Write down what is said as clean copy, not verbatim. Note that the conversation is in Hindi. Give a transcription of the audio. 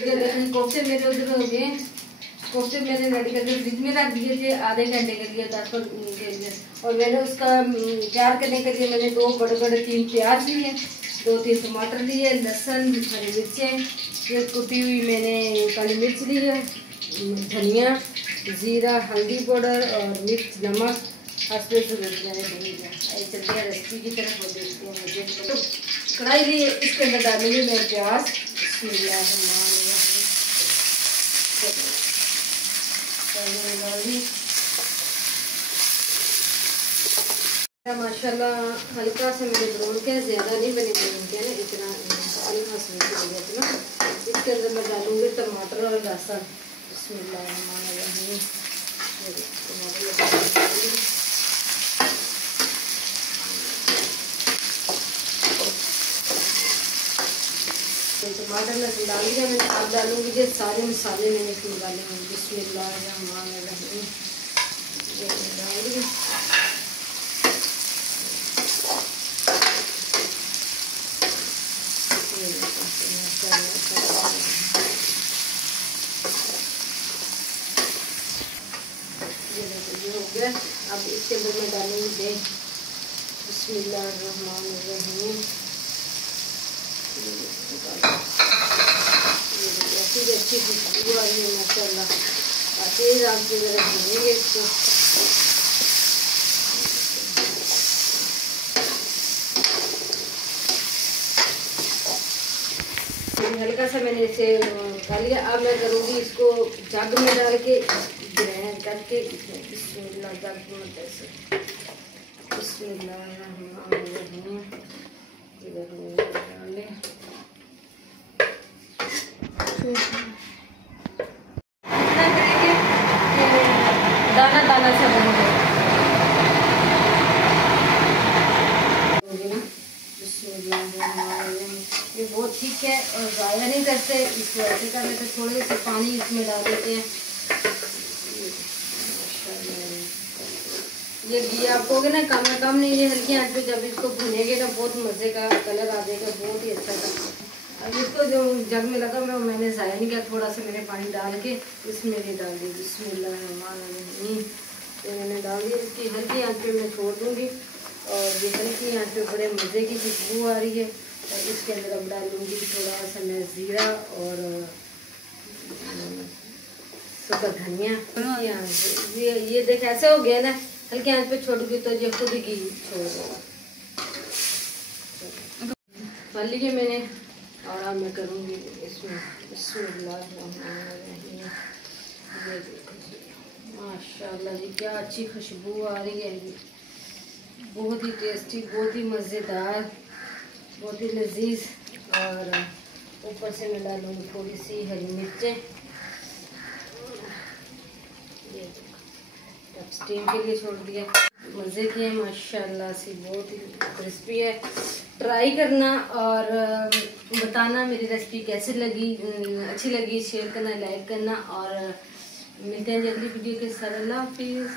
ये देखें कोफ्ते मेरे उधर हो गए। कोफ्ते मैंने रेडी करके फ्रिज में रख दिए थे आधे घंटे के लिए, 10 मिनट के लिए। और मैंने उसका तैयार करने के लिए मैंने 2 बड़े 3 प्याज लिए, 2-3 टमाटर लिए, लहसुन, हरी मिर्चें, ये कुटी हुई मैंने काली मिर्च ली है, धनिया, जीरा, हल्दी पाउडर और मिर्च, नमक हंसते मैंने नहीं लिया। चलते हैं रेसिपी की तरफ और देखते हैं। मुझे तो कढ़ाई ली, इसके अंदर डालूंगी मैं प्याज। माशाल्लाह हल्का सा मैंने ब्राउन किया, ज़्यादा नहीं बने ब्राउन किया ना, इतना हल्का सा हो गया था ना। इसके अंदर मैं डालूंगी टमाटर और लहसुन। बिस्मिल्लाहिर्रहमानिर्रहीम। टमाटर लहसुन डाल दिया मैंने। अब डालूंगी ये सारे मसाले मैंने इसमें डाले हैं। बिस्मिल्लाहिर्रहमानिर्रहीम। ये डाल दिए। ये हो गया। अब इसके अंदर मैं डालूंगी दही। बिस्मिल्लाहिर्रहमानिर्रहीम। अच्छी खुशबू आ रही है माशाल्लाह। तेज आंच पे जरा भूनेंगे इसको। हल्का सा मैंने इसे डाल लिया। अब मैं करूँगी इसको जग में डाल के ग्राइंड करके। बिस्मिल्लाह जग में ऐसे बिस्मिल्लाहिर्रहमानिर्रहीम डाल ले। दाना दाना सा बन गया। ये बहुत ठीक है और ज़्यादा नहीं करते, इसको ऐसे कर लेते, थोड़े से पानी इसमें डाल देते हैं। ये घी आपको ना कम नहीं, ये हल्की आंच पे जब इसको भुनेंगे ना बहुत मज़े का कलर आ जाएगा, बहुत ही अच्छा था। अब इसको जो जग में लगा मैंने ज़ाया नहीं किया, थोड़ा सा मैंने पानी डाल के इसमें ये डाल दी। बिस्मिल्लाहिर्रहमानिर्रहीम। ये मैंने डाल दी। इसकी हल्की आंच पे मैं छोड़ दूँगी और ये हल्की आंच पे बड़े मज़े की खुशबू आ रही है। और इसके अंदर अब डालूँगी थोड़ा सा मैं ज़ीरा और सूखा धनिया। ये देख ऐसे हो गया ना, हल्की आंच पे छोड़ूंगी तो ये खुद ही घी छोड़ देगा। डाल लीजिए मैंने और अब मैं करूँगी इसमें बिस्मिल्लाहिर्रहमानिर्रहीम। ये माशाल्लाह जी क्या अच्छी खुशबू आ रही है। बहुत ही टेस्टी, बहुत ही मज़ेदार, बहुत ही लजीज। और ऊपर से मैं डालूँगी थोड़ी सी हरी मिर्चें। ये स्टीम के लिए छोड़ दिया। मज़े की है माशाल्लाह से, बहुत ही क्रिस्पी है। ट्राई करना और बताना मेरी रेसिपी कैसे लगी। अच्छी लगी शेयर करना, लाइक करना और मिलते हैं जल्दी वीडियो के साथ। अल्लाह हाफिज़।